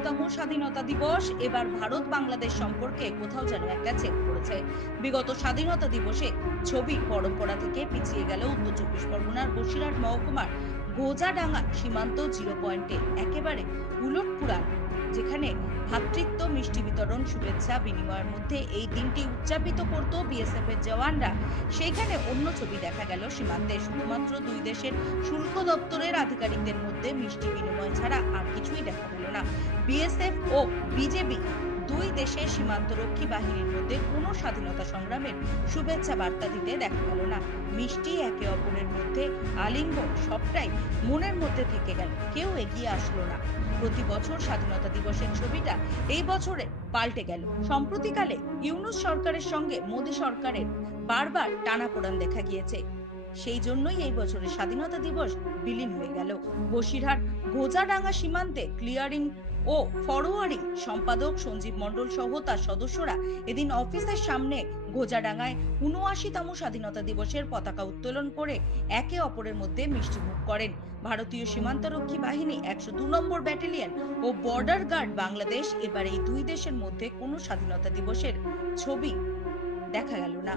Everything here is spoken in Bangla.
উনআশিতম স্বাধীনতা দিবস। এবার ভারত বাংলাদেশ সম্পর্কে কোথাও যেন একটা চেক করেছে বিগত স্বাধীনতা দিবসে ছবি পরম্পরা থেকে পিছিয়ে গেল উত্তর চব্বিশ পরগনার বসিরহাট মহকুমার গোজাডাঙ্গা সীমান্ত জিরো পয়েন্টে। একেবারে উলটপুরা, যেখানে ভ্রাতৃত্ব মিষ্টি বিতরণ, শুভেচ্ছা বিনিময়ের মধ্যে এই দিনটি উদযাপিত করত বিএসএফ এর জওয়ানরা। সেখানে অন্য ছবি দেখা গেল সীমান্তে। শুধুমাত্র দুই দেশের শুল্ক দপ্তরের আধিকারিকদের মধ্যে মিষ্টি বিনিময় ছাড়া বিএসএফ ও বিজেপি দুই দেশের সীমান্তরক্ষী বাহিনীর মধ্যে কোনো স্বাধীনতা সংগ্রামের শুভেচ্ছা বার্তা দিতে দেখা গেল না। মিষ্টি একে অপরের মধ্যে আলিঙ্গন সবটাই মনের মধ্যে থেকে গেল, কেউ এগিয়ে আসলো না। প্রতি বছর স্বাধীনতা দিবসের ছবিটা এই বছরে পাল্টে গেল। সম্প্রতিকালে ইউনুস সরকারের সঙ্গে মোদী সরকারের বারবার টানাপোড়ান দেখা গিয়েছে। সেই জন্যই এই বছরের স্বাধীনতা দিবস বিলীন হয়ে গেল। বসিরহাট গোজাডাঙ্গা সীমান্তে ক্লিয়ারিং ও ফরওয়ার্ডিং সম্পাদক সঞ্জীব মণ্ডল সহ তার সদস্যরা এদিন অফিসের সামনে গোজাডাঙ্গায় উনআশিতম স্বাধীনতা দিবসের পতাকা উত্তোলন করে একে অপরের মধ্যে মিষ্টিমুখ করেন। ভারতীয় সীমান্তরক্ষী বাহিনী একশো দু নম্বর ব্যাটালিয়ন ও বর্ডার গার্ড বাংলাদেশ এবার এই দুই দেশের মধ্যে কোনো স্বাধীনতা দিবসের ছবি দেখা গেল না।